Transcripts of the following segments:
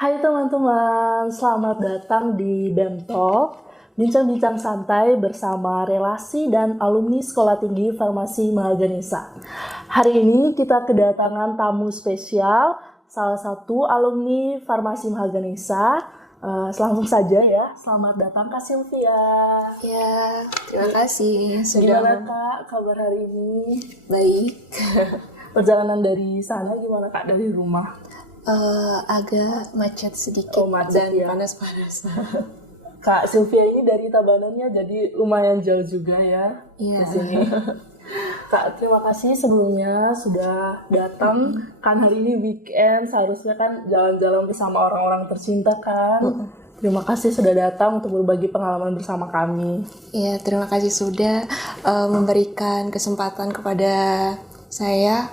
Hai teman-teman, selamat datang di BEM Talk, bincang-bincang santai bersama relasi dan alumni Sekolah Tinggi Farmasi Mahaganesha. Hari ini kita kedatangan tamu spesial, salah satu alumni Farmasi Mahaganesha. Langsung saja ya, selamat datang Kak Sylvia. Ya, terima kasih Gimana Kak kabar hari ini? baik. Perjalanan dari sana gimana Kak, dari rumah? Agak macet sedikit macet, dan ya. panas-panas. Kak Sylvia ini dari Tabanannya, jadi lumayan jauh juga ya Iya. ke sini. Kak, terima kasih sebelumnya sudah datang. Kan hari ini weekend, seharusnya kan jalan-jalan bersama orang-orang tercinta kan. Terima kasih sudah datang untuk berbagi pengalaman bersama kami. Ya, terima kasih sudah memberikan kesempatan kepada saya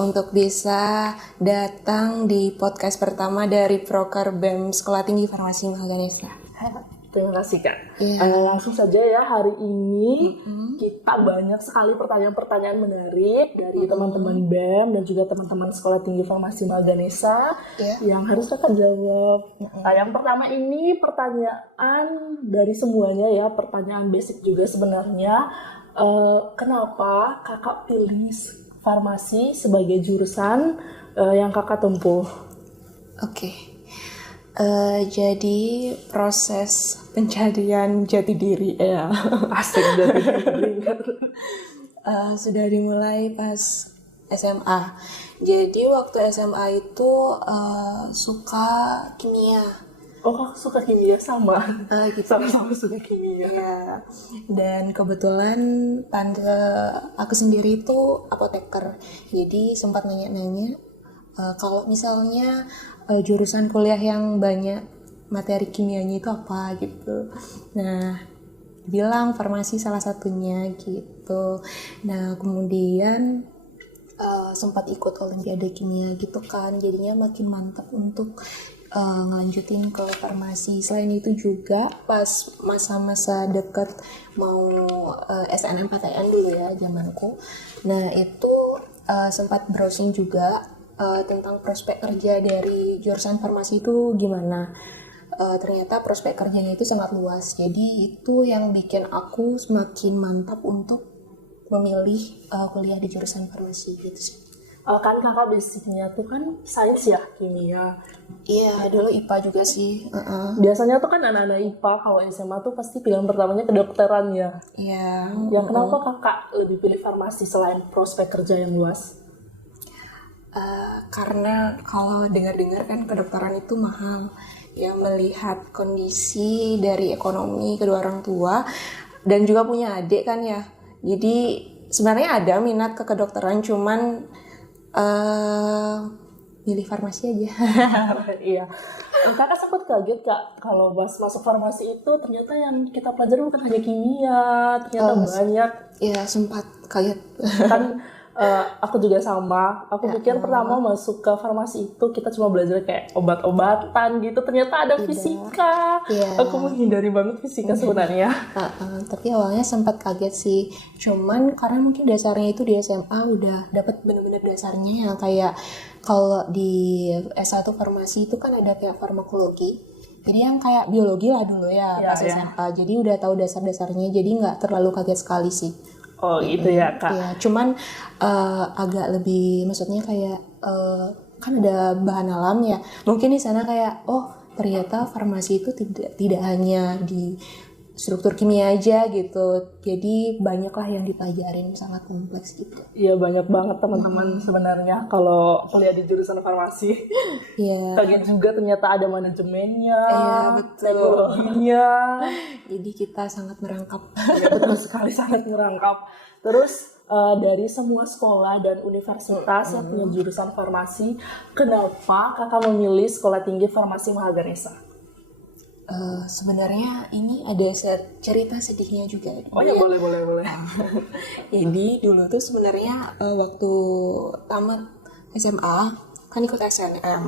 untuk bisa datang di podcast pertama dari Proker BEM Sekolah Tinggi Farmasi Mahaganesha. Terima kasih Kak. Iya. Langsung saja ya, hari ini kita banyak sekali pertanyaan-pertanyaan menarik dari teman-teman BEM dan juga teman-teman Sekolah Tinggi Farmasi Mahaganesha yang harus Kakak jawab. Nah, yang pertama ini pertanyaan dari semuanya ya, pertanyaan basic juga sebenarnya. Kenapa Kakak pilih farmasi sebagai jurusan yang Kakak tempuh? Oke. Jadi proses pencarian jati diri Asik dari sudah dimulai pas SMA. Jadi waktu SMA itu suka kimia. Oh, Kakak suka kimia sama? Gitu. Sama-sama suka kimia. Ya. Dan kebetulan tante aku sendiri itu apoteker. Jadi sempat nanya-nanya kalau misalnya jurusan kuliah yang banyak materi kimianya itu apa gitu. Nah, bilang farmasi salah satunya gitu. Nah, kemudian sempat ikut olimpiade kimia gitu kan. Jadinya makin mantap untuk ngelanjutin ke farmasi. Selain itu juga pas masa-masa deket mau SNMPTN dulu ya zamanku. Nah, itu sempat browsing juga tentang prospek kerja dari jurusan farmasi itu gimana. Ternyata prospek kerjanya itu sangat luas. Jadi itu yang bikin aku semakin mantap untuk memilih kuliah di jurusan farmasi gitu sih. Kan Kakak basicnya tuh kan sains ya, kimia. Iya, dulu IPA juga sih. Biasanya tuh kan anak-anak IPA kalau SMA tuh pasti pilihan pertamanya kedokteran ya. Iya. Ya kenapa Kakak lebih pilih farmasi selain prospek kerja yang luas? Karena kalau dengar-dengar kan kedokteran itu mahal. Ya, melihat kondisi dari ekonomi kedua orang tua dan juga punya adik kan ya. Jadi sebenarnya ada minat ke kedokteran, cuman milih farmasi aja. Iya. Kakak sempat kaget Kak kalau pas masuk farmasi itu ternyata yang kita pelajari bukan hanya kimia, ternyata banyak. Iya, sempat kaget. Kan aku juga sama. Aku pikir pertama masuk ke farmasi itu kita cuma belajar kayak obat-obatan gitu. Ternyata ada fisika. Iya. Aku menghindari banget fisika sebenarnya. Tapi awalnya sempat kaget sih. Cuman karena mungkin dasarnya itu di SMA udah dapat bener-bener dasarnya yang kayak kalau di S1 farmasi itu kan ada kayak farmakologi. Jadi yang kayak biologi lah dulu ya pas SMA. Jadi udah tahu dasar-dasarnya. Jadi nggak terlalu kaget sekali sih. Oh gitu ya Kak. Iya, cuman agak lebih, maksudnya kayak kan ada bahan alam ya. Mungkin di sana kayak ternyata farmasi itu tidak hanya di struktur kimia aja gitu. Jadi banyaklah yang dipelajarin, sangat kompleks gitu. Iya, banyak banget teman-teman sebenarnya kalau kuliah di jurusan farmasi. Iya. Kaget juga ternyata ada manajemennya, betul. teknologinya. Jadi kita sangat merangkap. Ya, betul sekali, sangat ngerangkap. Terus dari semua sekolah dan universitas yang punya jurusan farmasi, kenapa Kakak memilih Sekolah Tinggi Farmasi Mahaganesha? Sebenarnya ini ada cerita sedihnya juga. Oh ya, boleh. Jadi dulu tuh sebenarnya waktu tamat SMA kan ikut SNM.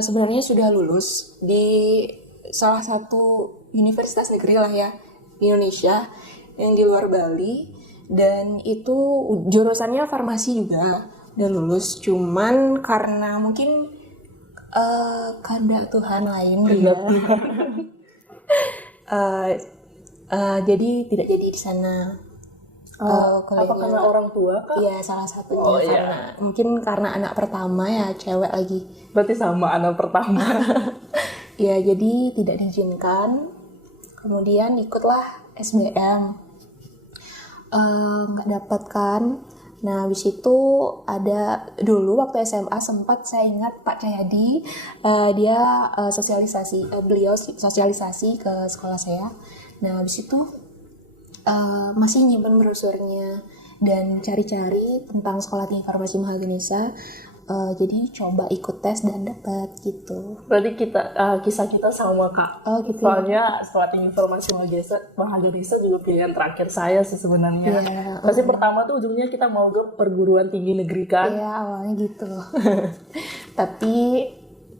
Sebenarnya sudah lulus di salah satu universitas negeri lah ya di Indonesia yang di luar Bali, dan itu jurusannya farmasi juga udah lulus. Cuman karena mungkin Kehendak Tuhan lain Iya. jadi tidak jadi di sana. Apa Kuliahnya. karena orang tua kak? Iya, salah satunya karena mungkin karena anak pertama ya, cewek lagi. Berarti sama anak pertama. Ya, jadi tidak diizinkan. Kemudian ikutlah SBM. Nggak dapat kan. Nah, habis itu ada dulu waktu SMA sempat saya ingat Pak Cahyadi, dia beliau sosialisasi ke sekolah saya. Nah, habis itu masih nyimpen brosurnya dan cari-cari tentang Sekolah Tinggi Farmasi Mahaganesha. Jadi coba ikut tes dan dapat gitu. Berarti kisah kita sama kak. Oh gitu. Soalnya Sekolah Tinggi Farmasi Mahaganesha juga pilihan terakhir saya sih sebenarnya. Pasti pertama tuh ujungnya kita mau ke perguruan tinggi negeri kan. Iya, awalnya gitu. Tapi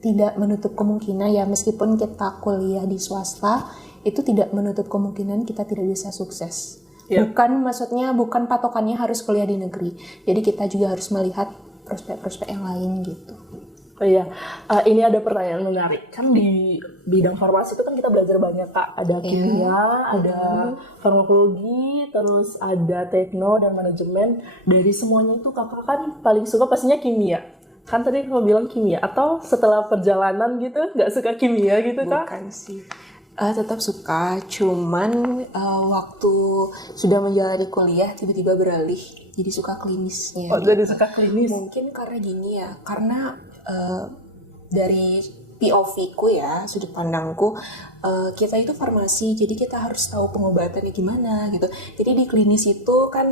tidak menutup kemungkinan ya, meskipun kita kuliah di swasta, itu tidak menutup kemungkinan kita tidak bisa sukses. Bukan patokannya harus kuliah di negeri. Jadi kita juga harus melihat prospek-prospek yang lain gitu. Oh iya, ini ada pertanyaan menarik. Kan di bidang farmasi itu kan kita belajar banyak kak. Ada kimia, ada farmakologi, terus ada tekno dan manajemen. Dari semuanya itu kakak kan paling suka pastinya kimia. Kan tadi kamu bilang kimia, atau setelah perjalanan gitu nggak suka kimia gitu kak? Bukan sih. Tetap suka, cuman waktu sudah menjalani kuliah tiba-tiba beralih jadi suka klinisnya. Oh, jadi suka klinis. Mungkin karena gini ya, karena dari POV-ku ya, sudut pandangku, kita itu farmasi, jadi kita harus tahu pengobatannya gimana gitu. Jadi di klinis itu kan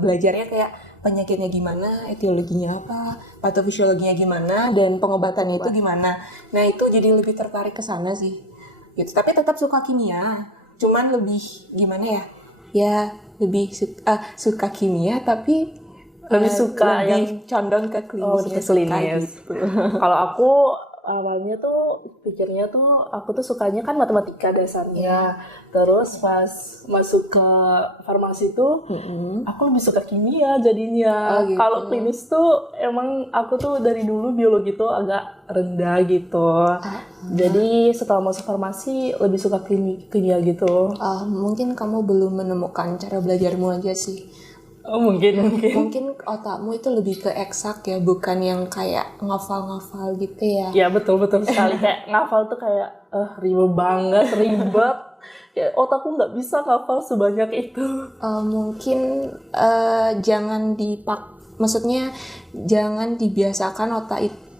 belajarnya kayak penyakitnya gimana, etiologinya apa, patofisiologinya gimana, dan pengobatannya itu gimana. Nah itu jadi lebih tertarik ke sana sih. Gitu. Tapi tetap suka kimia, cuman lebih gimana ya lebih suka kimia tapi lebih suka lebih condong ke klinisnya. Gitu. Kalau aku awalnya tuh pikirnya tuh aku tuh sukanya kan matematika dasarnya. Terus pas masuk ke farmasi tuh aku lebih suka kimia jadinya. Gitu. Kalau klinis tuh emang aku tuh dari dulu biologi tuh agak rendah gitu. Jadi setelah masuk farmasi lebih suka kimia gitu. Mungkin kamu belum menemukan cara belajarmu aja sih. Oh, mungkin otakmu itu lebih ke eksak ya, bukan yang kayak ngafal-ngafal gitu ya. Ya betul sekali. Kayak ngafal tuh kayak ribet. Ya, otakku nggak bisa ngafal sebanyak itu. Mungkin maksudnya jangan dibiasakan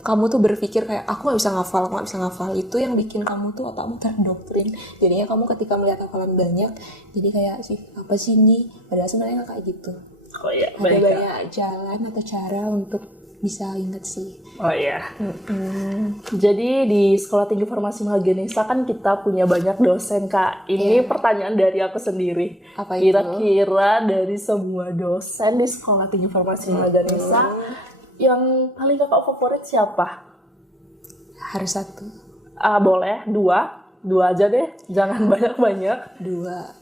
kamu tuh berpikir kayak aku nggak bisa ngafal. Itu yang bikin kamu tuh otakmu terdoktrin. Jadinya kamu ketika melihat hafalan banyak, jadi kayak apa sih ini? Padahal sebenarnya nggak kayak gitu. Oh iya, ada banyak jalan atau cara untuk bisa inget sih. Oh iya. Jadi di Sekolah Tinggi Farmasi Mahaganesha kan kita punya banyak dosen kak. Ini pertanyaan dari aku sendiri. Apa itu? Kira-kira dari semua dosen di Sekolah Tinggi Farmasi Mahaganesha yang paling kakak favorit siapa? Harus satu. Boleh dua aja deh. Jangan banyak-banyak. Dua.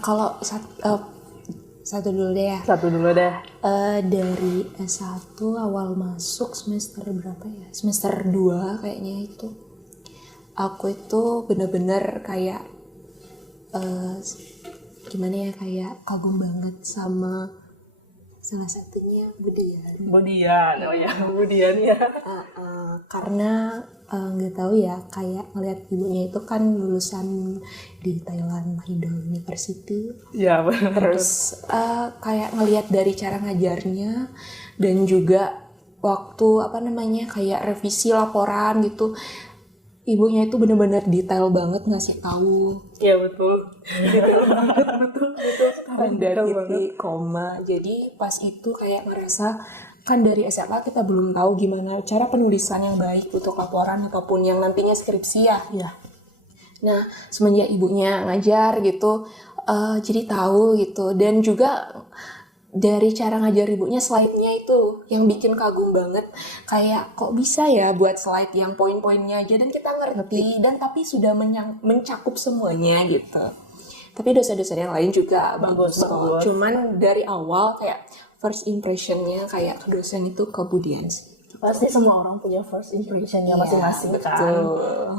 Kalau satu dulu deh ya. Satu dulu deh. Dari S1 awal masuk semester berapa ya? Semester 2 kayaknya itu. Aku itu bener-bener kayak gimana ya, kayak kagum banget sama salah satunya Budian. Oh ya, Budian ya. Karena nggak tahu ya, kayak ngeliat ibunya itu kan lulusan di Thailand Mahidol University. Ya benar. Terus kayak ngeliat dari cara ngajarnya dan juga waktu kayak revisi laporan gitu, ibunya itu benar-benar detail banget ngasih tahu. Iya betul. Detail banget betul. Dari titik koma. Jadi pas itu kayak merasa kan dari SMA kita belum tahu gimana cara penulisan yang baik untuk laporan apapun yang nantinya skripsi ya. Iya. Nah semenjak ibunya ngajar gitu, jadi tahu gitu. Dan juga dari cara ngajar ibunya, slide-nya itu yang bikin kagum banget. Kayak kok bisa ya buat slide yang poin-poinnya aja dan kita ngerti dan tapi sudah mencakup semuanya gitu. Tapi dosen-dosen yang lain juga bagus kok. Cuman dari awal kayak first impression-nya kayak ke dosen itu ke Budian sih. Pasti semua orang punya first impressionnya masing-masing kan. Betul.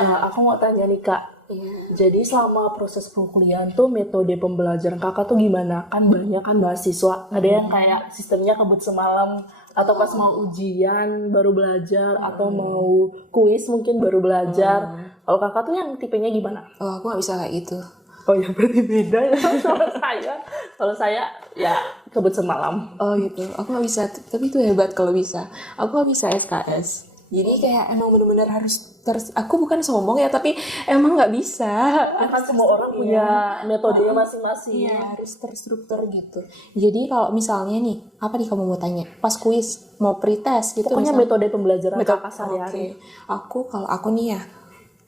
Aku mau tanya nih Kak, Iya. jadi selama proses perkuliahan tuh metode pembelajaran Kakak tuh gimana? Kan banyak kan mahasiswa, ada yang kayak sistemnya kebut semalam, atau pas mau ujian baru belajar, atau mau kuis mungkin baru belajar. Kalau Kakak tuh yang tipenya gimana? Oh, aku nggak bisa kayak gitu. Oh ya berarti beda ya sama saya. Kalau saya ya kebut semalam. Oh gitu, aku nggak bisa. Tapi itu hebat kalau bisa. Aku nggak bisa SKS. Jadi kayak emang bener-bener harus aku bukan sombong ya, tapi emang nggak bisa. Ya kan semua orang punya metodenya masing-masing. Iya, harus terstruktur gitu. Jadi kalau misalnya nih, apa nih kamu mau tanya? Pas kuis, mau pretest gitu. Pokoknya metode pembelajaran Kakak Oke. sehari-hari. Kalau aku nih ya,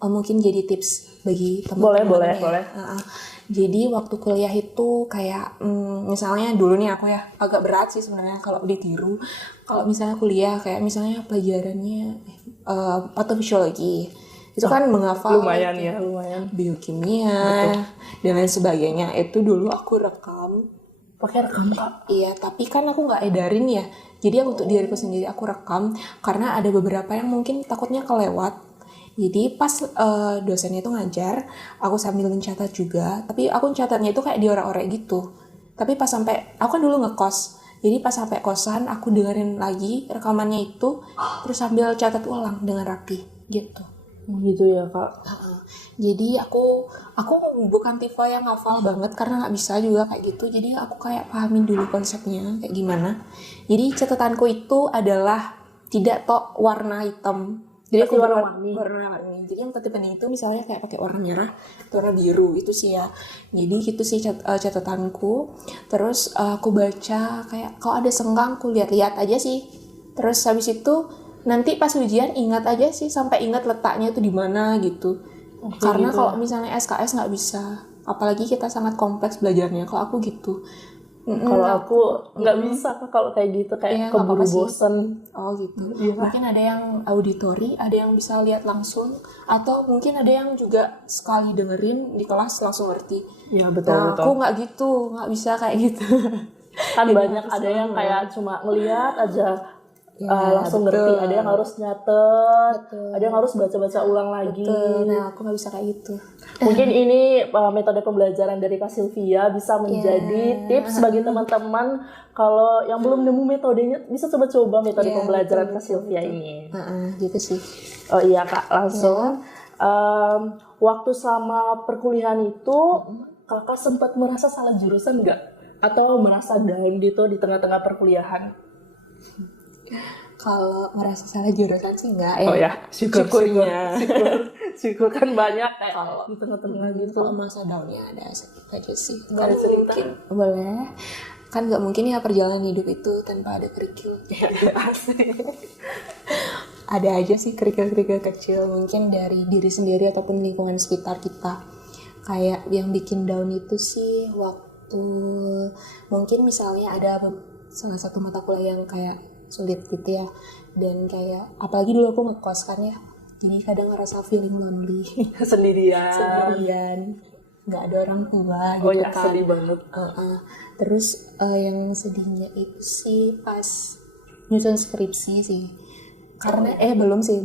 mungkin jadi tips bagi teman-teman. Boleh. Jadi waktu kuliah itu kayak misalnya dulu nih aku ya agak berat sih sebenarnya kalau ditiru. Kalau misalnya kuliah kayak misalnya pelajarannya patofisiologi itu kan menghafal Lumayan ya, lumayan. biokimia dan lain sebagainya. Itu dulu aku rekam. Pakai rekam Kak. Iya, tapi kan aku nggak edarin ya. Jadi untuk diriku sendiri aku rekam karena ada beberapa yang mungkin takutnya kelewat. Jadi pas dosennya itu ngajar, aku sambil mencatat juga. Tapi aku catatnya itu kayak diorek-orek gitu. Tapi pas sampai, aku kan dulu ngekos. Jadi pas sampai kosan, aku dengerin lagi rekamannya itu, terus sambil catat ulang dengan rapi gitu. Gitu ya Kak. Jadi aku bukan tipe yang hafal banget karena nggak bisa juga kayak gitu. Jadi aku kayak pahamin dulu konsepnya kayak gimana. Jadi catatanku itu adalah tidak tok warna hitam. Jadi aku warna-warni. Jadi yang penting itu misalnya kayak pakai warna merah, warna biru itu sih ya. Jadi gitu sih catatanku. Terus aku baca kayak kalau ada senggang aku lihat-lihat aja sih. Terus habis itu nanti pas ujian ingat aja sih sampai ingat letaknya itu di mana gitu. Karena gitu. kalau misalnya SKS nggak bisa, apalagi kita sangat kompleks belajarnya. Kalau aku gitu. Kalau aku nggak bisa kalau kayak gitu, kayak keburu bosen. Oh gitu. Mungkin ada yang auditori, ada yang bisa lihat langsung, atau mungkin ada yang juga sekali dengerin di kelas langsung ngerti. Iya betul. Aku nggak gitu, nggak bisa kayak gitu. Kan banyak ada yang kayak cuma ngelihat aja langsung ngerti, ada yang harus nyatet, ada yang harus baca-baca ulang lagi. Nah aku nggak bisa kayak gitu. Mungkin ini metode pembelajaran dari Kak Sylvia bisa menjadi tips bagi teman-teman kalau yang belum nemu metodenya bisa coba-coba metode pembelajaran Kak Sylvia ini. Gitu sih. Oh iya Kak, langsung waktu selama perkuliahan itu Kakak sempat merasa salah jurusan nggak? Atau merasa down gitu di tengah-tengah perkuliahan? Kalau merasa salah jurusan sih enggak ya. Oh ya, syukurnya. Syukur kan banyak kayak di tengah-tengah gitu. Kalau masa downnya ada aja sih. Nggak ada cerita? Boleh. Kan nggak mungkin ya perjalanan hidup itu tanpa ada kerikil. Ada aja sih kerikil-kerikil kecil mungkin dari diri sendiri ataupun lingkungan sekitar kita. Kayak yang bikin down itu sih waktu mungkin misalnya ada salah satu mata kuliah yang kayak sulit gitu ya, dan kayak apalagi dulu aku ngekos kan ya, jadi kadang ngerasa feeling lonely sendirian, nggak ada orang tua gitu kan. Sedih banget. Terus yang sedihnya itu sih pas nyusun skripsi sih, karena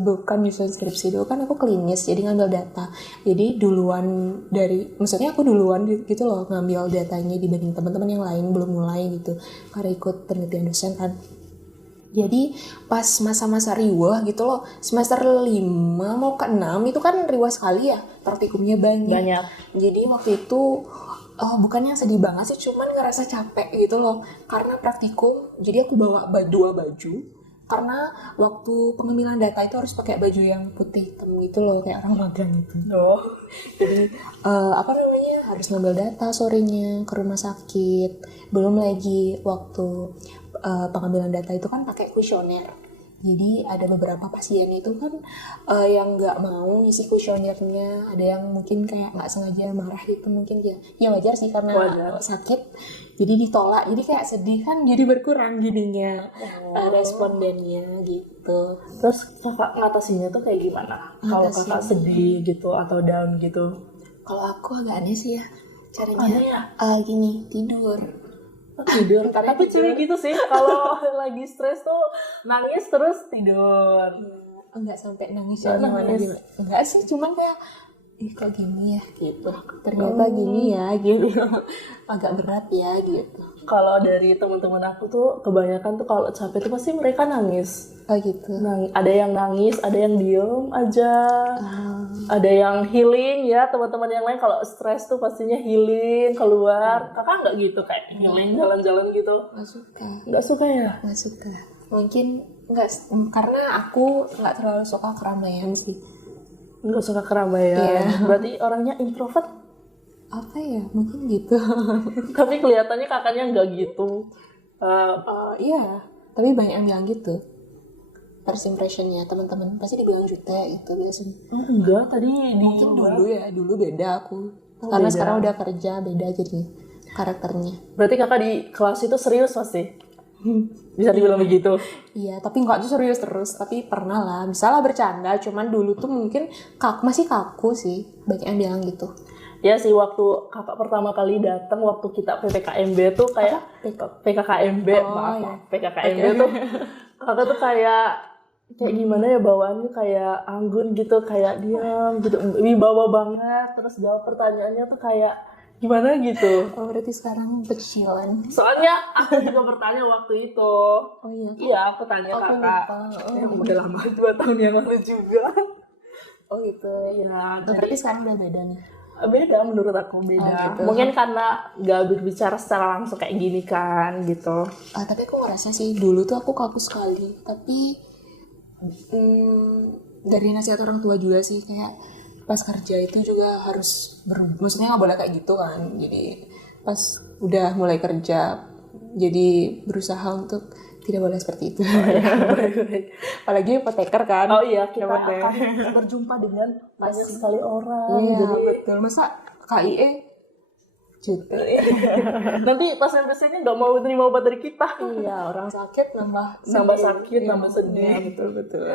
bukan nyusun skripsi dulu, kan aku klinis jadi ngambil data, jadi maksudnya aku duluan gitu loh ngambil datanya dibanding teman-teman yang lain belum mulai gitu karena ikut penelitian dosen kan. Jadi pas masa-masa riwah gitu loh, semester 5 mau ke 6 itu kan riwah sekali ya, praktikumnya banyak. Jadi waktu itu bukan yang sedih banget sih, cuman ngerasa capek gitu loh karena praktikum. Jadi aku bawa dua baju karena waktu pengambilan data itu harus pakai baju yang putih hitam gitu loh, kayak orang magang gitu. Jadi harus ngambil data sorenya ke rumah sakit. Belum lagi waktu pengambilan data itu kan pakai kuesioner. Jadi ada beberapa pasien itu kan yang nggak mau ngisi kuesionernya, ada yang mungkin kayak nggak sengaja marah gitu mungkin ya wajar sih karena sakit, jadi ditolak, jadi kayak sedih kan, jadi berkurang jadinya respondennya gitu. Terus kakak ngatasinya tuh kayak gimana? Kalau kakak sedih gitu atau down gitu? Kalau aku agak aneh sih ya caranya. Gini, tidur. Tidur. Tapi cewek gitu sih, kalau lagi stres tuh nangis terus tidur. Enggak sampai nangis Nggak yang gimana nangis. gitu. Enggak sih, cuman kayak kok gini ya gitu. Ternyata gini ya gitu. Agak berat ya gitu. Kalau dari teman-teman aku tuh kebanyakan tuh kalau capek tuh pasti mereka nangis. Oh gitu. Ada yang nangis, ada yang diem aja, ada yang healing ya. Teman-teman yang lain kalau stres tuh pastinya healing keluar. Kakak nggak gitu kayak healing jalan-jalan gitu? Nggak suka. Nggak suka ya? Nggak suka. Mungkin nggak, karena aku nggak terlalu suka keramaian sih. Nggak suka keramaian. Iya. Berarti orangnya introvert. Apa ya? Mungkin gitu. Tapi kelihatannya kakaknya nggak gitu. Iya. Tapi banyak yang bilang gitu. First impressionnya teman-teman pasti dibilang jutek itu biasanya. Enggak, tadi Mungkin dulu beda aku. Karena beda. sekarang udah kerja beda jadi karakternya. Berarti kakak di kelas itu serius pasti? Bisa dibilang begitu? Iya, tapi nggak tuh serius terus. Tapi pernah lah, misalnya bercanda. Cuman dulu tuh mungkin masih kaku sih. Banyak yang bilang gitu. Ya sih, waktu kakak pertama kali datang waktu kita PPKMB tuh kayak PKKMB, maaf, PKKMB tuh kakak tuh kayak gimana ya bawaannya, kayak anggun gitu, kayak diam gitu, wibawa banget, terus jawab pertanyaannya tuh kayak gimana gitu. Oh, berarti sekarang kecilan. Soalnya aku juga bertanya waktu itu. Oh iya. Iya, aku tanya Aku kakak. lupa. Udah lama, 2 tahun yang lalu juga. Oh gitu. Iya, Berarti sekarang udah beda nih. beda menurut aku, beda. Oh, gitu. Mungkin karena gak berbicara secara langsung kayak gini kan gitu. Tapi aku ngerasa sih dulu tuh aku kaku sekali. Tapi dari nasihat orang tua juga sih, kayak pas kerja itu juga harus maksudnya nggak boleh kayak gitu kan. Jadi pas udah mulai kerja jadi berusaha untuk tidak boleh seperti itu. Apalagi apoteker kan. Oh iya, kita Dapatnya. akan berjumpa dengan banyak sekali orang. Iya, Jadi betul. Masa KIE juta. nanti pas sampai sini nggak mau terima obat dari kita. Iya, orang sakit nambah Sakit, nambah sedih. Iya, betul.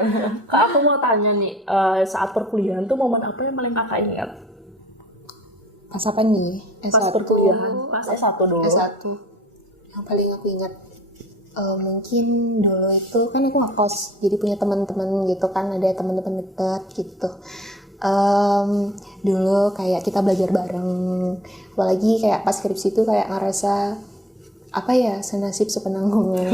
Kak, aku mau tanya nih, saat perkuliahan tuh momen apa yang paling kakak ingat? Pas apa nih? Pas perkuliahan, pas S1 dulu. S1. Yang paling aku ingat mungkin dulu itu kan aku ngekos, jadi punya teman-teman gitu kan, ada teman-teman deket gitu. Dulu kayak kita belajar bareng, apalagi kayak pas skripsi itu kayak ngerasa apa ya, senasib sepenanggungan.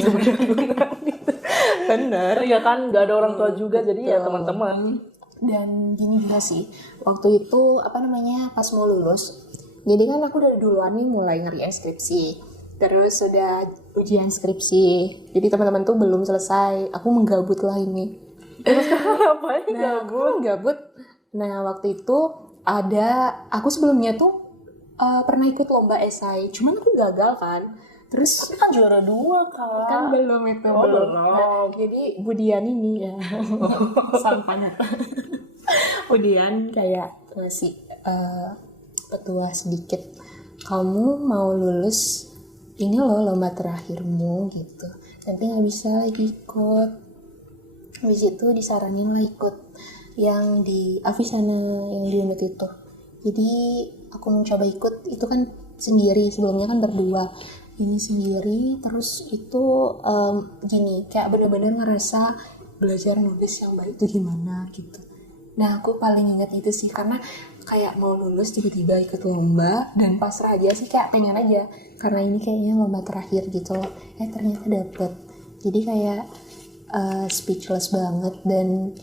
Bener. Iya kan, nggak ada orang tua juga, jadi ya teman-teman. Dan gini juga sih, waktu itu pas mau lulus, jadi kan aku dari duluan nih mulai ngerjain skripsi. Terus sudah ujian skripsi, jadi teman-teman tuh belum selesai, aku menggabut lah ini. Terus kakak ngapain? Aku menggabut. Nah waktu itu aku sebelumnya tuh pernah ikut lomba esai, cuman aku gagal kan. Terus Kan juara 2 kak. kan belum itu belum. Nah, jadi Budian ini ya sampan Budian kayak ngasih petua sedikit, kamu mau lulus ini loh lomba terakhirmu gitu, nanti nggak bisa lagi ikut. Habis itu disaranin lah ikut yang di Avisana yang di unit itu. Jadi aku mencoba ikut, itu kan sendiri, sebelumnya kan berdua, ini sendiri. Terus itu gini, kayak bener-bener ngerasa belajar nulis yang baik itu gimana gitu. Nah aku paling ingat itu sih, karena kayak mau lulus tiba-tiba ikut lomba dan pasrah aja sih, kayak pengen aja karena ini kayaknya lomba terakhir gitu loh. Ternyata dapet, jadi kayak speechless banget dan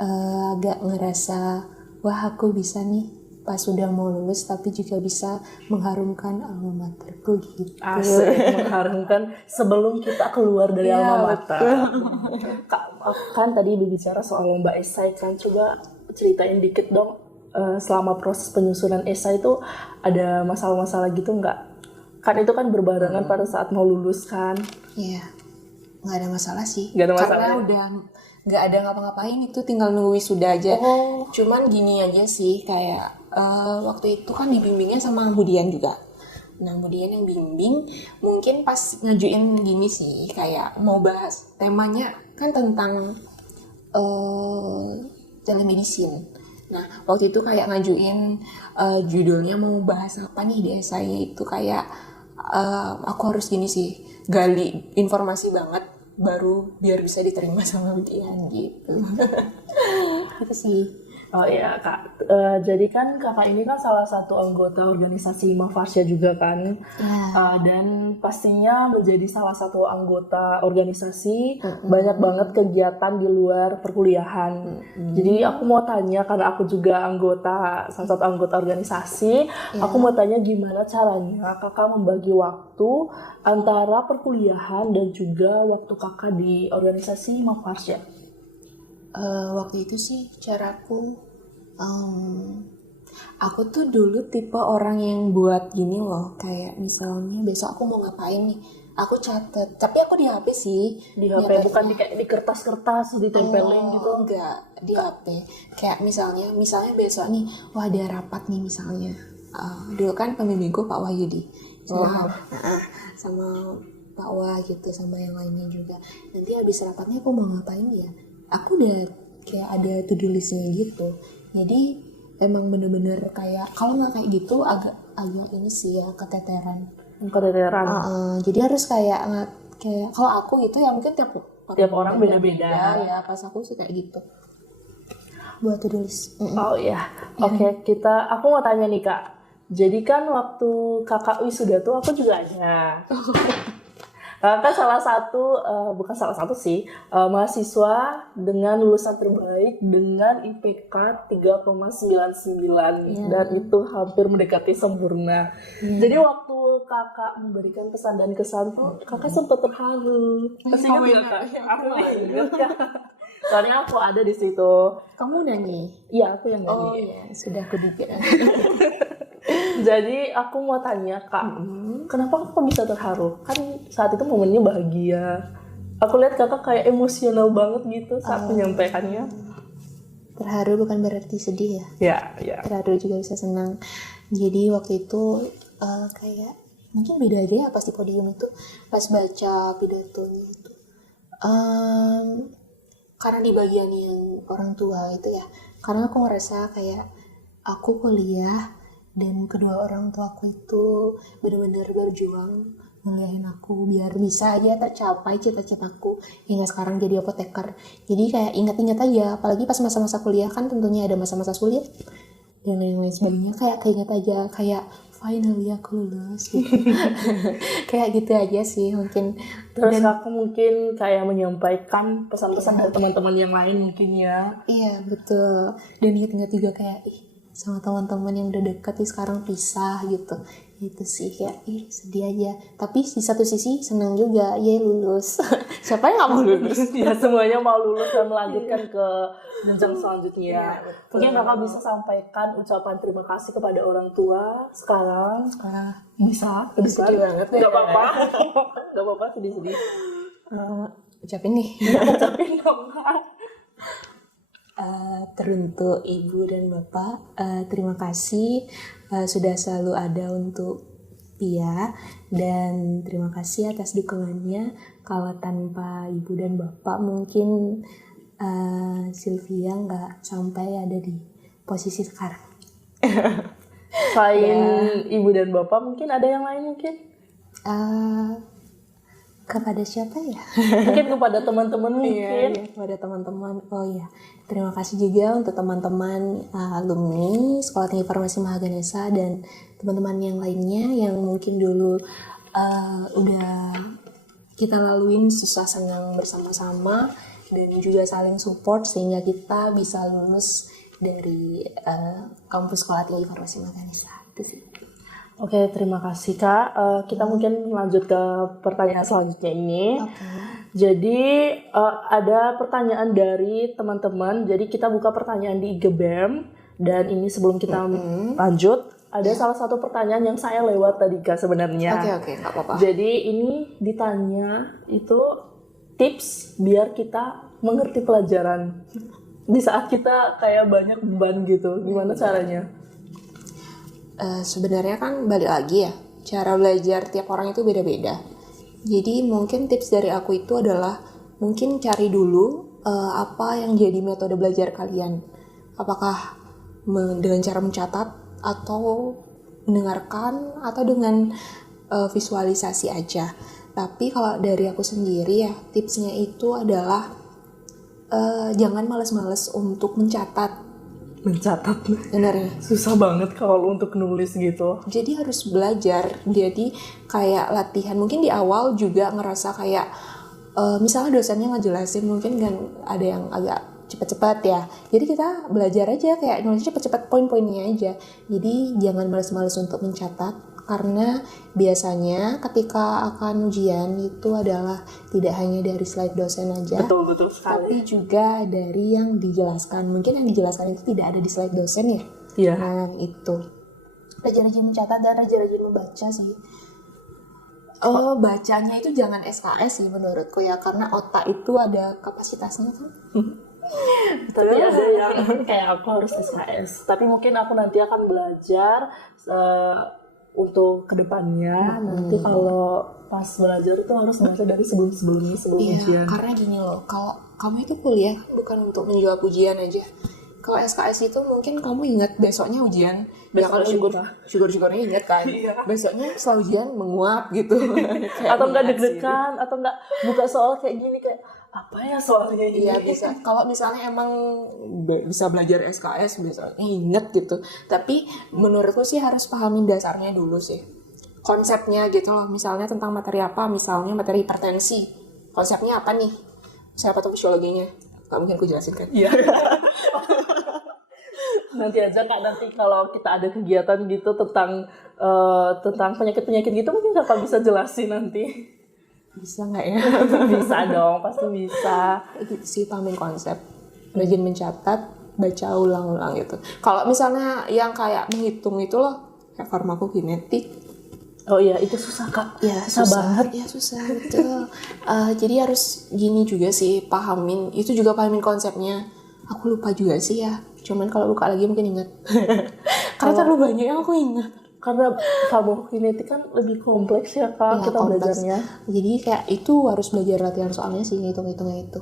agak ngerasa wah aku bisa nih pas sudah mau lulus, tapi juga bisa mengharumkan alma materku gitu. Asik, mengharumkan sebelum kita keluar dari alma mater. Kak, kan tadi berbicara soal lomba esai kan, coba ceritain dikit dong, selama proses penyusunan esai itu ada masalah-masalah gitu nggak? Kan itu kan berbarengan pada saat mau lulus kan? Iya, nggak ada masalah sih. Nggak ada masalah. Karena udah nggak ada ngapa-ngapain, itu tinggal nunggu wisuda aja. Cuman gini aja sih, kayak waktu itu kan dibimbingnya sama Budian juga. Nah Budian yang bimbing, mungkin pas ngajuin gini sih, kayak mau bahas temanya kan tentang telemedicine. Nah waktu itu kayak ngajuin judulnya mau bahas apa nih di esainya, itu kayak aku harus gini sih, gali informasi banget baru biar bisa diterima sama ujian gitu. Itu sih. Oh iya Kak, jadi kan Kakak ini kan salah satu anggota organisasi Mafarsya juga kan, dan pastinya menjadi salah satu anggota organisasi banyak banget kegiatan di luar perkuliahan. Jadi aku mau tanya, karena aku juga salah satu anggota organisasi, aku mau tanya gimana caranya Kakak membagi waktu antara perkuliahan dan juga waktu Kakak di organisasi Mafarsya. Waktu itu sih caraku, aku tuh dulu tipe orang yang buat gini loh, kayak misalnya besok aku mau ngapain nih, aku catet, tapi aku di HP sih. Di HP, bukan di kertas-kertas ditempelin gitu. Enggak, di HP. Kayak misalnya besok nih, wah ada rapat nih misalnya. Dulu kan pembimbingku Pak Wahyudi. Sama Pak Wah gitu, sama yang lainnya juga. Nanti habis rapatnya aku mau ngapain ya? Aku udah kayak ada to-do listnya gitu. Jadi emang bener-bener kayak, kalau nggak kayak gitu agak ini sih ya, keteteran. Jadi harus kayak kalau aku gitu ya mungkin tiap orang beda-beda ya. Pas aku sih kayak gitu buat to-do list. Oh iya, oke, aku mau tanya nih Kak. Jadi kan waktu Kakak wisuda tuh aku juga ada. Kakak salah satu, bukan salah satu sih, mahasiswa dengan lulusan terbaik dengan IPK 3,99 dan itu hampir mendekati sempurna. Jadi waktu Kakak memberikan pesan dan kesan tuh, Kakak sempat terharu. Pasti ingat Kak? Aku ingat Kak. Soalnya aku ada di situ. Kamu nyanyi? Iya, aku yang nyanyi. Oh iya, sudah aku duga. Jadi aku mau tanya Kak, kenapa Kakak bisa terharu? Kan saat itu momennya bahagia. Aku lihat Kakak kayak emosional banget gitu saat menyampaikannya. Terharu bukan berarti sedih ya? Ya. Terharu juga bisa senang. Jadi waktu itu kayak mungkin beda aja ya pas di podium itu, pas baca pidatonya itu. Karena di bagian yang orang tua itu ya, karena aku ngerasa kayak aku kuliah dan kedua orang tua aku itu benar-benar berjuang ngeliahin aku biar bisa aja tercapai cita-citaku hingga sekarang jadi apoteker. Jadi kayak ingat-ingat aja, apalagi pas masa-masa kuliah kan tentunya ada masa-masa sulit dan lain-lain sebagainya, kayak keinget aja, kayak finally aku lulus gitu. Kayak gitu aja sih mungkin. Terus aku mungkin kayak menyampaikan pesan-pesan dari teman-teman yang lain mungkin ya. Iya betul, dan ingat-ingat juga kayak sama teman-teman yang udah dekat sekarang pisah gitu. Itu sih kayak sedih aja, tapi di satu sisi senang juga ya lulus. Siapa yang nggak mau lulus? Ya semuanya mau lulus dan melanjutkan ke jenjang selanjutnya. Mungkin Kakak bisa sampaikan ucapan terima kasih kepada orang tua sekarang. Bisa sedih banget ya. Nggak apa-apa sedih-sedih. Ucapin nih. Ucapin dong. Teruntuk Ibu dan Bapak, terima kasih sudah selalu ada untuk Pia, dan terima kasih atas dukungannya. Kalau tanpa Ibu dan Bapak mungkin Sylvia nggak sampai ada di posisi sekarang. Selain Ibu dan Bapak mungkin ada yang lain mungkin? Kepada siapa ya? Mungkin kepada teman-teman mungkin. Iya, kepada teman-teman. Oh iya, terima kasih juga untuk teman-teman alumni Sekolah Tinggi Farmasi Mahaganesha dan teman-teman yang lainnya yang mungkin dulu udah kita laluin susah senang bersama-sama dan juga saling support sehingga kita bisa lulus dari kampus Sekolah Tinggi Farmasi Mahaganesha. Itu sih. Oke, terima kasih Kak. Kita mungkin lanjut ke pertanyaan selanjutnya ini. Jadi ada pertanyaan dari teman-teman. Jadi kita buka pertanyaan di IG BEM. Dan ini sebelum kita lanjut, ada salah satu pertanyaan yang saya lewat tadi Kak sebenarnya. Oke, nggak apa-apa. Jadi ini ditanya itu tips biar kita mengerti pelajaran di saat kita kayak banyak beban gitu. Gimana caranya? Sebenarnya kan balik lagi ya, cara belajar tiap orang itu beda-beda. Jadi mungkin tips dari aku itu adalah mungkin cari dulu apa yang jadi metode belajar kalian. Apakah dengan cara mencatat atau mendengarkan atau dengan visualisasi aja. Tapi kalau dari aku sendiri ya, tipsnya itu adalah jangan malas-malas untuk mencatat. Bener ya? Susah banget kalau untuk nulis gitu. Jadi harus belajar. Jadi kayak latihan. Mungkin di awal juga ngerasa kayak misalnya dosennya ngejelasin mungkin kan ada yang agak cepat-cepat ya. Jadi kita belajar aja kayak nulis cepat-cepat poin-poinnya aja. Jadi jangan malas-malas untuk mencatat. Karena biasanya ketika akan ujian itu adalah tidak hanya dari slide dosen aja, betul sekali, tapi juga dari yang dijelaskan. Mungkin yang dijelaskan itu tidak ada di slide dosen ya. Iya. Nah itu rajin-rajin mencatat dan rajin-rajin membaca sih. Bacanya itu jangan SKS sih menurutku ya, karena otak itu ada kapasitasnya kan. Tapi ada yang kayak aku harus SKS. Tapi mungkin aku nanti akan belajar untuk kedepannya. Nanti kalau pas belajar tuh harus baca dari sebelum ujian. Karena gini loh, kalau kamu itu kuliah bukan untuk menjawab ujian aja. Kalau SKS itu mungkin kamu ingat besoknya ujian. Ya kalau syukur-syukurnya ingat kan. Besoknya setelah ujian menguap gitu. Atau enggak deg-degan, atau enggak buka soal kayak gini kayak apa ya soalnya ini. Iya bisa. Kalau misalnya emang bisa belajar SKS misalnya inget gitu. Tapi menurutku sih harus pahamin dasarnya dulu sih. Konsepnya gitu loh. Misalnya tentang materi apa, misalnya materi hipertensi. Konsepnya apa nih? Siapa tahu fisiologinya? Gak mungkin aku jelasin kan? Iya. Nanti aja Kak, nanti kalau kita ada kegiatan gitu tentang penyakit-penyakit gitu mungkin Kakak bisa jelasin nanti. Bisa nggak ya? Bisa dong, pasti bisa. Gitu sih, pahamin konsep, rajin mencatat, baca ulang-ulang gitu. Kalau misalnya yang kayak menghitung itu loh, kayak farmakokinetik. Oh iya, itu susah Kak. Ya, susah banget. Ya susah, betul. Jadi harus gini juga sih, pahamin. Itu juga pahamin konsepnya. Aku lupa juga sih ya. Cuman kalau buka lagi mungkin ingat. Karena terlalu banyak yang aku ingat. Karena farmakokinetik kan lebih kompleks ya Kak, kita kompleks. Belajarnya. Jadi kayak itu harus belajar latihan soalnya sih, ngitung-ngitungnya itu.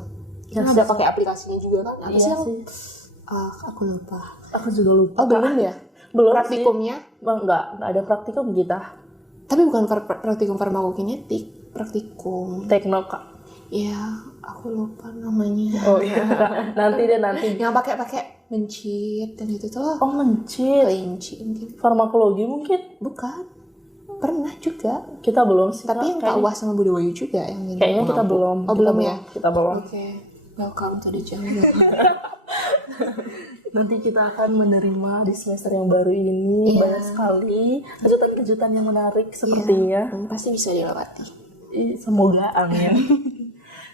Kan ada pakai aplikasinya juga kan? Apa sih? Aku lupa. Aku juga lupa. Oh belum ya? Belum. Praktikumnya? Enggak ada praktikum kita. Tapi bukan praktikum farmakokinetik, praktikum tekno Kak. Ya, aku lupa namanya. Oh iya. nanti. Yang pakai mencit dan itu tuh. Oh mencit. Kelinci mungkin. Farmakologi mungkin? Bukan. Pernah juga. Kita belum sih. Tapi yang Kak Wah sama Budi Wayu juga yang ini. Kayaknya kita belum. Oh belum ya? Kita belum. Oke. Welcome to the jungle. Nanti kita akan menerima di semester yang baru ini banyak sekali kejutan-kejutan yang menarik sepertinya. Pasti bisa dilewati. Semoga amin.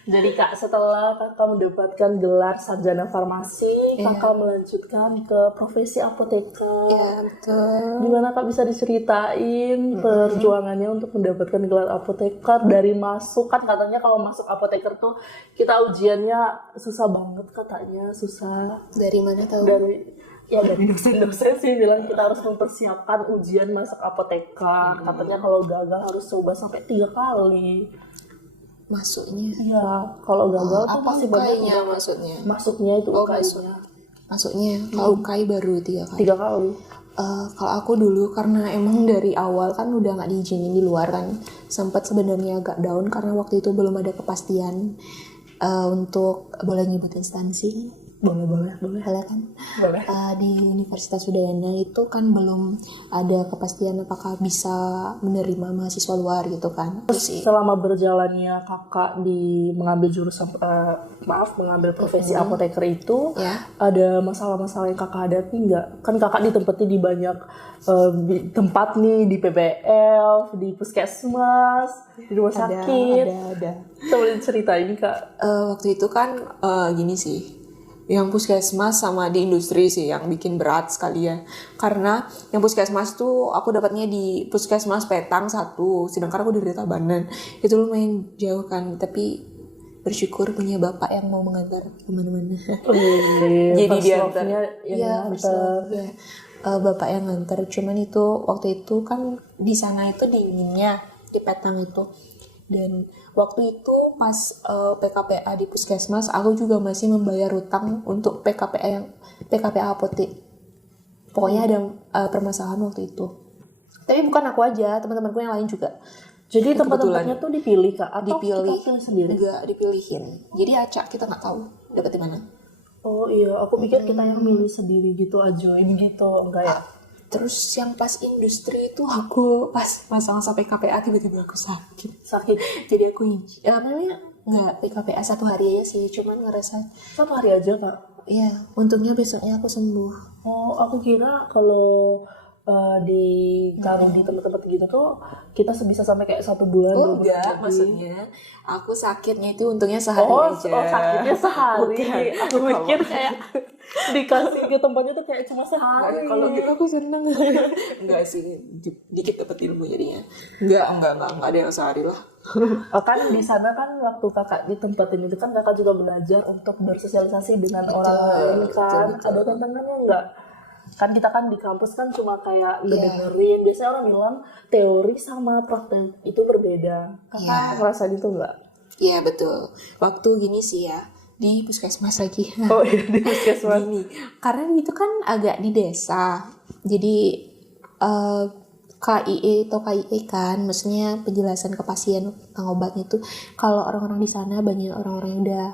Jadi Kak, setelah Kakak mendapatkan gelar sarjana farmasi, Kakak melanjutkan ke profesi apoteker. Iya, betul. Gimana Kak bisa diceritain perjuangannya untuk mendapatkan gelar apoteker dari masuk? Kan katanya kalau masuk apoteker tuh kita ujiannya susah banget katanya, susah. Dari mana tahu? Dari dosen-dosen sih bilang kita harus mempersiapkan ujian masuk apoteker. Katanya kalau gagal harus coba sampai 3 kali. Masuknya? Iya, kalau gagal tuh masih banyak. Maksudnya? Masuknya itu UKI-nya. Masuknya, kalau UKI baru 3 kali. 3 kali. Kalau aku dulu karena emang dari awal kan udah nggak diizinin di luar kan, sempat sebenarnya agak down karena waktu itu belum ada kepastian untuk boleh nyebut instansi. Boleh kan? Boleh. Di Universitas Udayana itu kan belum ada kepastian apakah bisa menerima mahasiswa luar gitu kan. Selama berjalannya Kakak mengambil jurusan mengambil profesi apoteker itu, ada masalah-masalah yang Kakak hadapi nggak? Kan Kakak ditempati di banyak tempat nih, di PBL, di puskesmas, di rumah sakit. Ada. Coba ceritain Kak. Waktu itu kan gini sih. Yang puskesmas sama di industri sih yang bikin berat sekali ya. Karena yang puskesmas tuh aku dapatnya di puskesmas Petang 1, sedangkan aku dari Tabanan. Itu lumayan jauh kan, tapi bersyukur punya bapak yang mau mengantar kemana-mana. Jadi diantarnya bapak yang nganter. Cuman itu waktu itu kan di sana itu dinginnya di Petang itu. Dan waktu itu pas PKPA di puskesmas, aku juga masih membayar hutang untuk PKPA apotek. Pokoknya ada permasalahan waktu itu. Tapi bukan aku aja, teman-temanku yang lain juga. Jadi tempat-tempatnya tuh dipilih Kak atau Dipilih. kita pilih sendiri? Enggak dipilihin. Jadi acak kita nggak tahu dapat di mana. Oh iya, aku pikir kita yang milih sendiri gitu, ajoin gitu, enggak ya? Terus yang pas industri itu aku pas masang sampai KPA tiba-tiba aku sakit. Jadi aku namanya nggak PKPA 1 hari aja sih, cuman ngerasa 1 hari aja Kak? iya, untungnya besoknya aku sembuh. Oh, aku kira kalau ditaruh di tempat-tempat gitu tuh kita sebisa sampai kayak 1 bulan. Oh enggak, maksudnya aku sakitnya itu untungnya sehari aja. Oh sakitnya sehari. Bukan. Aku mikir kayak dikasih ke tempatnya tuh kayak cuma sehari. Kalau gitu aku seneng. Enggak sih, dikit dapat ilmu jadinya. Enggak ada yang sehari lah. Kan di sana kan waktu kakak di tempat ini kan kakak juga belajar untuk bersosialisasi dengan orang lain kan. Ada tantangannya enggak? Kan kita kan di kampus kan cuma kayak ngedengerin. Biasanya orang bilang teori sama praktek itu berbeda. Kakak ngerasa gitu enggak? Iya betul. Waktu gini sih ya, di puskesmas lagi. Oh iya, di puskesmas. Gini, karena itu kan agak di desa. Jadi KIE atau KIE kan, maksudnya penjelasan ke pasien tentang obatnya itu kalau orang-orang di sana banyak orang-orang yang udah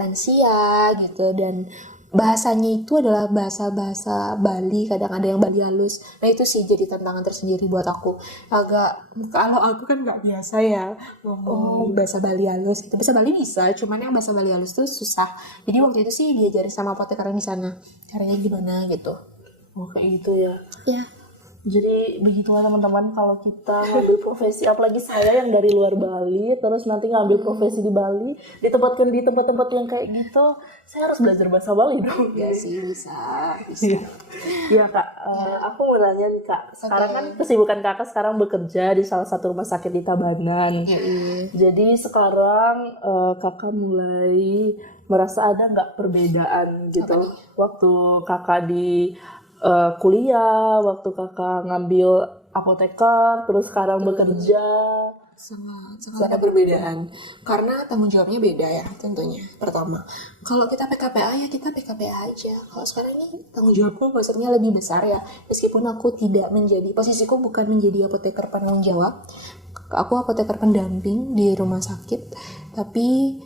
lansia gitu, dan bahasanya itu adalah bahasa Bali, kadang ada yang Bali halus. Nah itu sih jadi tantangan tersendiri buat aku. Kalau aku kan nggak biasa ya ngomong bahasa Bali halus. Itu bahasa Bali bisa, cuman yang bahasa Bali halus tuh susah. Jadi waktu itu sih diajarin sama apoteker di sana caranya gimana gitu. Oh kayak gitu ya. Ya. Jadi begitulah teman-teman, kalau kita ngambil profesi, apalagi saya yang dari luar Bali, terus nanti ngambil profesi di Bali, ditempatkan di tempat-tempat yang kayak gitu, saya harus belajar bahasa Bali dong. Ya sih bisa. Iya Kak, aku mau nanya nih Kak, sekarang kan kesibukan Kakak sekarang bekerja di salah satu rumah sakit di Tabanan. Jadi sekarang Kakak mulai merasa ada nggak perbedaan gitu waktu Kakak di kuliah, waktu Kakak ngambil apoteker, terus sekarang bekerja? Sangat ada perbedaan karena tanggung jawabnya beda ya tentunya. Pertama, kalau kita PKPA ya kita PKPA aja. Kalau sekarang ini tanggung jawabku maksudnya lebih besar ya, meskipun aku tidak menjadi, posisiku bukan menjadi apoteker penanggung jawab, aku apoteker pendamping di rumah sakit, tapi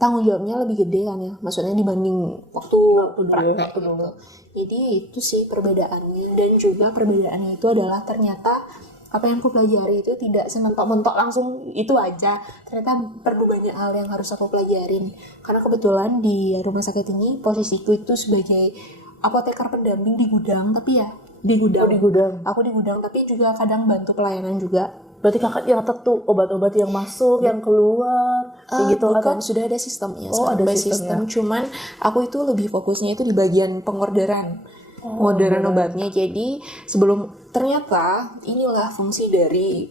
tanggung jawabnya lebih gede kan ya, maksudnya dibanding waktu praktek gitu. Jadi itu sih perbedaannya, dan juga perbedaannya itu adalah ternyata apa yang aku pelajari itu tidak sementok-mentok langsung itu aja. Ternyata perlu banyak hal yang harus aku pelajarin. Karena kebetulan di rumah sakit ini posisiku itu sebagai apoteker pendamping di gudang, tapi ya di gudang. Aku di gudang, tapi juga kadang bantu pelayanan juga. Berarti Kakak yang tuh obat-obat yang masuk, yang keluar, kayak gitu bukan, sudah ada sistemnya. Ada sistem. Cuman aku itu lebih fokusnya itu di bagian pengorderan. Pengorderan obatnya. Jadi sebelum, ternyata inilah fungsi dari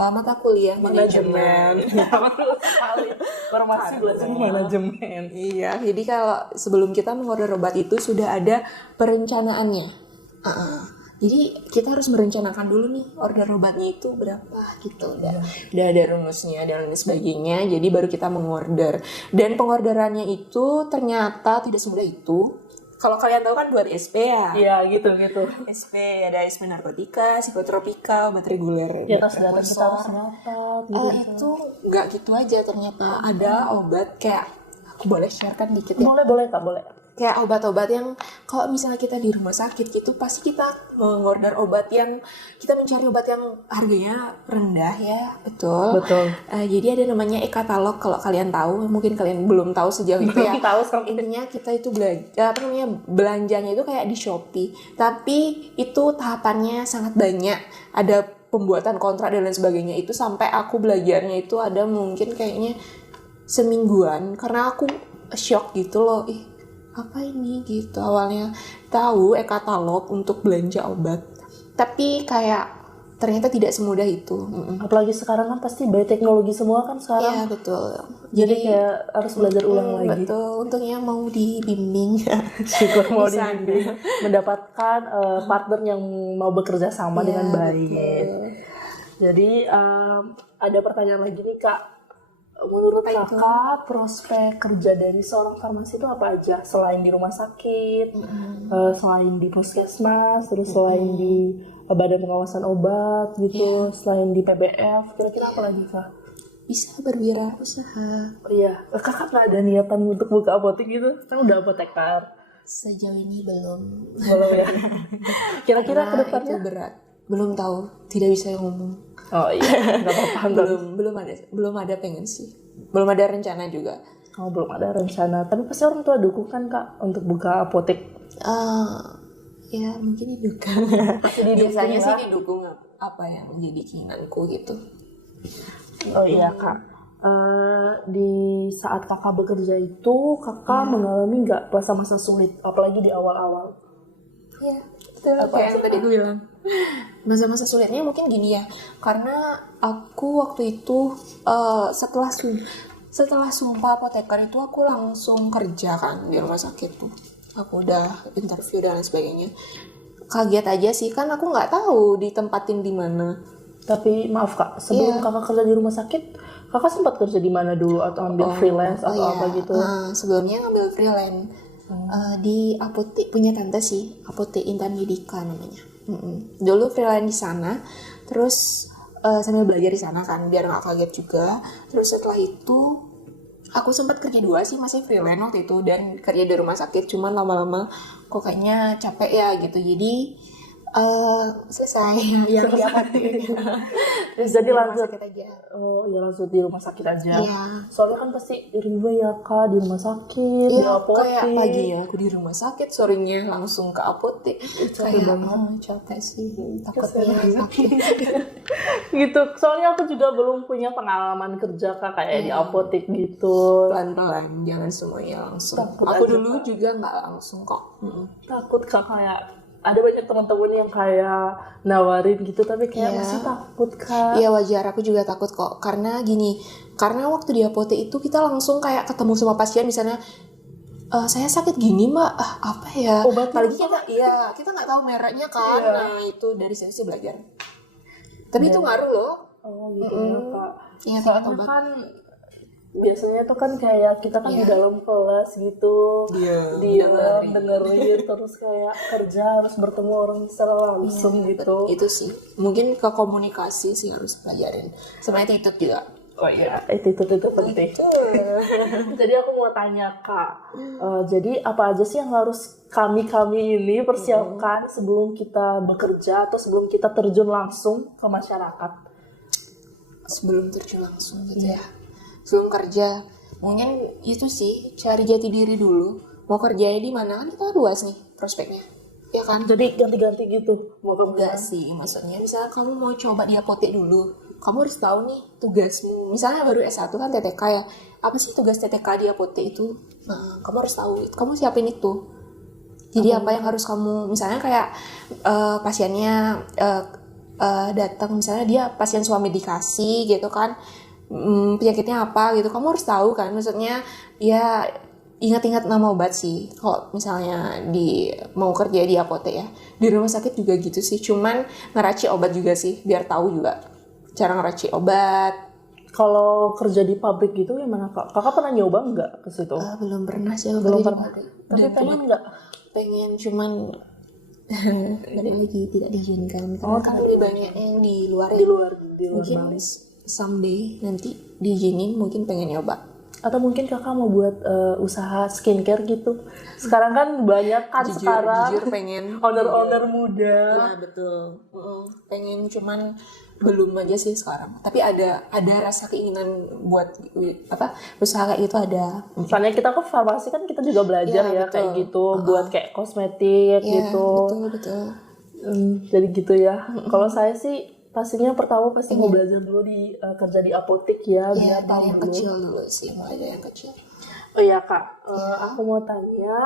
mata kuliah manajemen. Farmasi belajar manajemen. Iya, jadi kalau sebelum kita mengorder obat itu sudah ada perencanaannya. Jadi kita harus merencanakan dulu nih order obatnya itu berapa gitu. Udah ada rumusnya dan lain sebagainya. Jadi baru kita mengorder. Dan pengorderannya itu ternyata tidak semudah itu. Kalau kalian tahu kan buat SP ya. Iya gitu. SP ada SP narkotika, psikotropika, obat reguler. Ya kita harus nyatat. Itu nggak gitu aja ternyata. Ada obat kayak, aku boleh share kan dikit ya? Boleh Kak, boleh. Kayak obat-obat yang kalau misalnya kita di rumah sakit gitu, pasti kita mengorder obat yang, kita mencari obat yang harganya rendah ya. Betul. Jadi ada namanya e-katalog, kalau kalian tahu, mungkin kalian belum tahu sejauh itu ya. Intinya kita itu belanjanya itu kayak di Shopee, tapi itu tahapannya sangat banyak. Ada pembuatan kontrak dan lain sebagainya. Itu sampai aku belajarnya itu ada mungkin kayaknya semingguan, karena aku shock gitu loh. Apa ini gitu, awalnya tahu e-katalog untuk belanja obat, tapi kayak ternyata tidak semudah itu. Apalagi sekarang kan pasti by teknologi semua kan sekarang. Iya betul. Jadi kayak harus belajar ulang lagi. Betul, untungnya mau dibimbing. Syukur mau dibimbing, mendapatkan partner yang mau bekerja sama dengan baik. Betul. Jadi ada pertanyaan lagi nih Kak. Menurut kakak, prospek kerja dari seorang farmasi itu apa aja? Selain di rumah sakit, selain di puskesmas, terus selain di badan pengawasan obat gitu, selain di PBF, kira-kira apa lagi kak? Bisa berwirausaha. Oh iya, kakak nggak ada niatan untuk buka apotek gitu? Kan udah apoteker. Sejauh ini belum. Belum ya? Kira-kira Karena kedepannya? itu berat. Belum tahu, tidak bisa ngomong. Oh iya, nggak apa-apa. Belum ada pengen sih. Belum ada rencana juga. Oh, belum ada rencana. Tapi pasti orang tua dukung kan kak untuk buka apotek? Ya mungkin didukung. Biasanya sih didukung apa yang menjadi keinginanku gitu. Oh iya kak. Di saat kakak bekerja itu, kakak mengalami nggak masa-masa sulit, apalagi di awal-awal? Iya, betul. Kayak yang tadi gue bilang. Masa-masa sulitnya mungkin gini ya, karena aku waktu itu setelah sumpah apoteker itu aku langsung kerja kan di rumah sakit tuh. Aku udah interview dan lain sebagainya. Kaget aja sih, kan aku nggak tahu ditempatin di mana. Tapi maaf kak, sebelum kakak kerja di rumah sakit, kakak sempat kerja di mana dulu atau ambil freelance atau apa gitu? Sebelumnya ngambil freelance di apotek punya tante sih, apotek Intan Medika namanya. Dulu freelance di sana, terus sambil belajar di sana kan, biar nggak kaget juga. Terus setelah itu aku sempat kerja 2 sih, masih freelance waktu itu dan kerja di rumah sakit. Cuman lama-lama kok kayaknya capek ya gitu, jadi selesai yang di apotek. Terus jadi lanjut aja. Oh ya, lanjut di rumah sakit aja. Iya. Soalnya kan pasti ribet ya kak di rumah sakit, di Iya, apotek. kayak pagi ya aku di rumah sakit, sorenya langsung ke apotek. Kayak capek sih, takutnya sakit. Gitu. Soalnya aku juga belum punya pengalaman kerja kak kayak di apotek gitu. Pelan-pelan, jangan semuanya langsung. Takut Aku aja, dulu juga nggak langsung kok. Takut kak, kayak ada banyak teman-teman yang kayak nawarin gitu tapi kayak masih takut kak. Iya wajar, aku juga takut kok. Karena gini, karena waktu di apotek itu kita langsung kayak ketemu sama pasien, misalnya saya sakit gini mbak, apa ya? Apalagi kita nggak tahu mereknya kan. Nah itu dari situ sih belajar. Tapi itu ngaruh loh. Oh gitu ya kak. Iya, Soalnya kan biasanya tuh kan kayak kita kan di dalam kelas gitu, diam dengerin terus kayak kerja harus bertemu orang secara langsung gitu. Itu sih mungkin ke komunikasi sih harus pelajarin, sama attitude juga. Oh iya, attitude itu penting. Jadi aku mau tanya kak, jadi apa aja sih yang harus kami ini persiapkan sebelum kita bekerja atau sebelum kita terjun langsung ke masyarakat? Sebelum terjun langsung gitu ya. Sebelum kerja, mungkin itu sih cari jati diri dulu. Mau kerjanya di mana kan kita luas nih prospeknya, ya kan? Jadi ganti-ganti gitu, mau ke Enggak sih, maksudnya misalnya kamu mau coba di apotek dulu, kamu harus tahu nih tugasmu. Misalnya baru S1 kan TTK ya, apa sih tugas TTK di apotek itu? Nah, kamu harus tahu, kamu siapin itu. Jadi apa yang harus kamu, misalnya kayak pasiennya datang, misalnya dia pasien suami medikasi gitu kan, penyakitnya apa gitu, kamu harus tahu kan, maksudnya ya ingat-ingat nama obat sih kalau misalnya mau kerja di apotek ya. Di rumah sakit juga gitu sih, cuman ngeracik obat juga sih biar tahu juga cara ngeracik obat. Kalau kerja di pabrik gitu gimana kak? Kakak pernah nyoba nggak ke situ? Belum pernah sih, Belum pernah. Tapi pengen nggak? Pengen, cuman lagi tidak diizinkan karena kan lebih banyak yang di luar ya. Di luar mungkin banget. Someday nanti diizinin, mungkin pengen nyoba. Atau mungkin kakak mau buat usaha skincare gitu. Sekarang kan banyak kan Jujur pengen owner muda. ya betul. Pengen, cuman belum aja sih sekarang, tapi ada rasa keinginan buat usaha kayak gitu ada. Misalnya kita ke farmasi kan kita juga belajar ya kayak gitu, buat kayak kosmetik gitu. Betul. Jadi gitu ya. Kalau saya sih pastinya pertama pasti mau belajar dulu di kerja di apotek ya, biar tahu dari yang dulu. kecil dulu sih, mulai dari yang kecil. Oh iya kak, aku mau tanya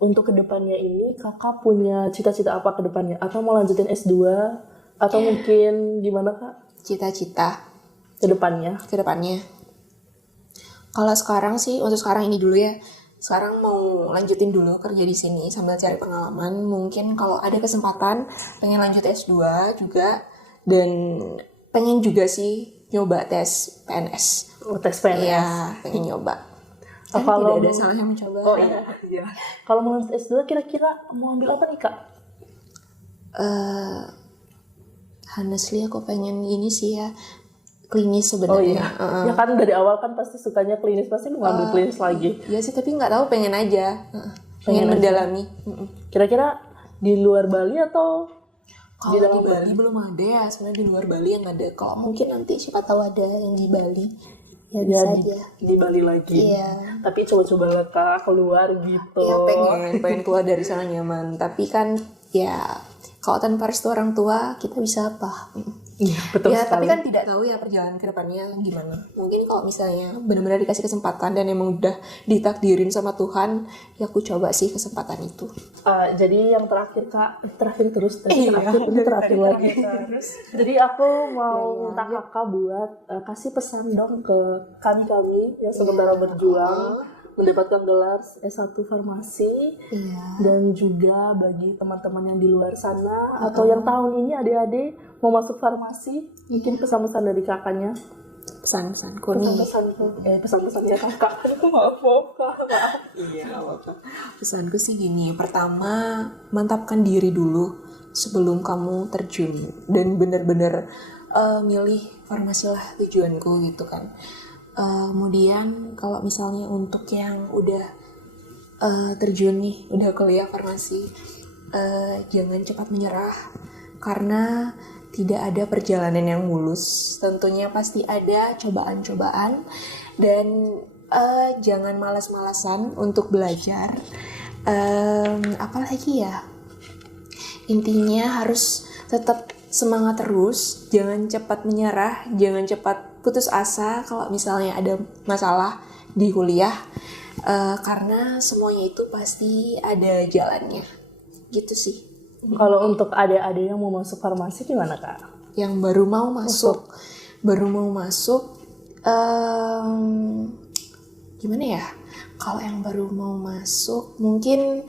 untuk kedepannya ini kakak punya cita-cita apa kedepannya? Atau mau lanjutin S2 atau mungkin gimana kak? Cita-cita Kedepannya? Kalau sekarang sih, untuk sekarang ini dulu ya. Sekarang mau lanjutin dulu kerja di sini sambil cari pengalaman. Mungkin kalau ada kesempatan pengen lanjut S2 juga, dan pengen juga sih nyoba tes PNS. Oh, tes PNS. Iya, pengen nyoba. Kalau tidak ada salahnya mencoba. Oh iya. Kalau mau lanjut S2 kira-kira mau ambil apa nih Kak? Honestly aku pengen ini sih ya, klinis Oh sebenarnya. iya. Ya kan dari awal kan pasti sukanya klinis, pasti mau ngambil klinis lagi. Iya sih, tapi nggak tahu, pengen aja. Pengen mendalami. Kira-kira di luar Bali atau Kalau di Bali belum ada ya, sebenarnya di luar Bali yang ada. Kalau mungkin nanti siapa tahu ada yang di Bali. Ya bisa aja. Di Bali lagi. Iya. Tapi coba-coba lah Kak keluar gitu. Ya pengen keluar dari sana nyaman. Tapi kan ya kalau tanpa restu orang tua kita bisa apa? Iya, betul ya, sekali. tapi kan tidak tahu ya perjalanan ke depannya gimana. Mungkin kalau misalnya benar-benar dikasih kesempatan dan emang udah ditakdirin sama Tuhan, ya aku coba sih kesempatan itu. Jadi yang terakhir Kak, terakhir terus terakhir lagi. Jadi aku mau minta Kakak buat kasih pesan dong ke kami yang sementara berjuang mendapatkan gelar S1 farmasi, dan juga bagi teman-teman yang di luar sana atau yang tahun ini adik-adik mau masuk farmasi, mungkin pesan-pesan dari kakaknya. Pesan-pesanku nih. Pesan-pesannya kakak. Maaf. Iya, apa-apa. Pesanku sih gini, pertama mantapkan diri dulu sebelum kamu terjun dan benar-benar milih farmasi lah tujuanku gitu kan. Kemudian kalau misalnya untuk yang udah terjun nih, udah kuliah farmasi, jangan cepat menyerah karena tidak ada perjalanan yang mulus. Tentunya pasti ada cobaan-cobaan dan jangan malas-malasan untuk belajar. Apalagi ya, intinya harus tetap semangat terus, jangan cepat menyerah, jangan cepat putus asa kalau misalnya ada masalah di kuliah, karena semuanya itu pasti ada jalannya, gitu sih. Kalau untuk adik-adik yang mau masuk farmasi gimana Kak? Yang baru mau masuk, gimana ya? Kalau yang baru mau masuk, mungkin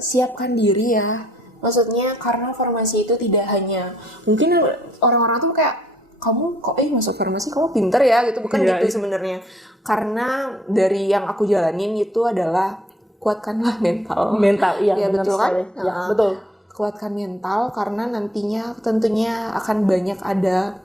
siapkan diri ya. Maksudnya karena farmasi itu tidak hanya, mungkin orang-orang tuh kayak, kamu kok masuk farmasi kamu pinter ya gitu, bukan gitu sebenarnya. Karena dari yang aku jalanin itu adalah kuatkanlah mental. Iya, betul kan? Ya, betul. Kuatkan mental karena nantinya tentunya akan banyak ada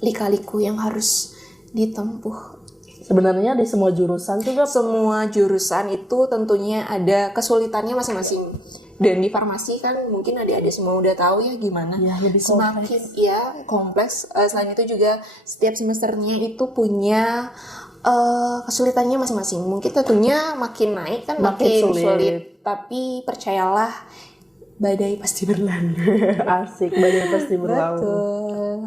lika-liku yang harus ditempuh. Sebenarnya di semua jurusan juga, semua jurusan itu tentunya ada kesulitannya masing-masing. Dan di farmasi kan mungkin adik-adik semua udah tahu ya gimana. Ya, lebih semakin kompleks. Selain itu juga setiap semesternya itu punya kesulitannya masing-masing. Mungkin tentunya makin naik kan makin sulit. Tapi percayalah, badai pasti berlalu. Asik, badai pasti berlalu. Betul.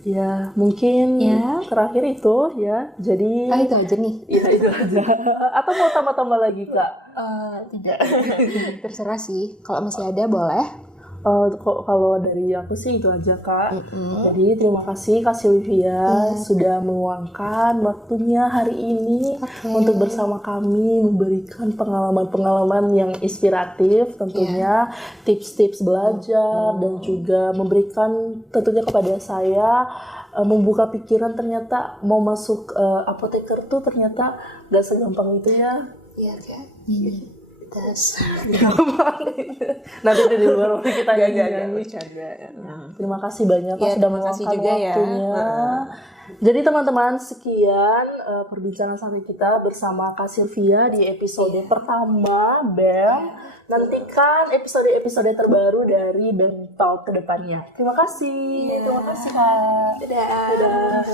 Ya, mungkin terakhir itu ya. Jadi itu aja nih. Iya, itu aja. Atau mau tambah-tambah lagi Kak? Tidak. Terserah sih. Kalau masih ada boleh. Kalau dari aku sih itu aja Kak. Jadi terima kasih Kak Sylvia sudah meluangkan waktunya hari ini untuk bersama kami memberikan pengalaman-pengalaman yang inspiratif, tentunya tips-tips belajar dan juga memberikan tentunya kepada saya membuka pikiran, ternyata mau masuk apoteker tuh ternyata gak segampang itu ya. Iya kan. Nanti di luar kita nyanyi. Terima kasih banyak sudah meluangkan waktunya. Jadi teman-teman, sekian perbincangan santai kita bersama Kak Sylvia di episode pertama BEM. Nantikan episode-episode terbaru dari BEM Talk ke depannya. Terima kasih. Terima kasih Kak. Dadah.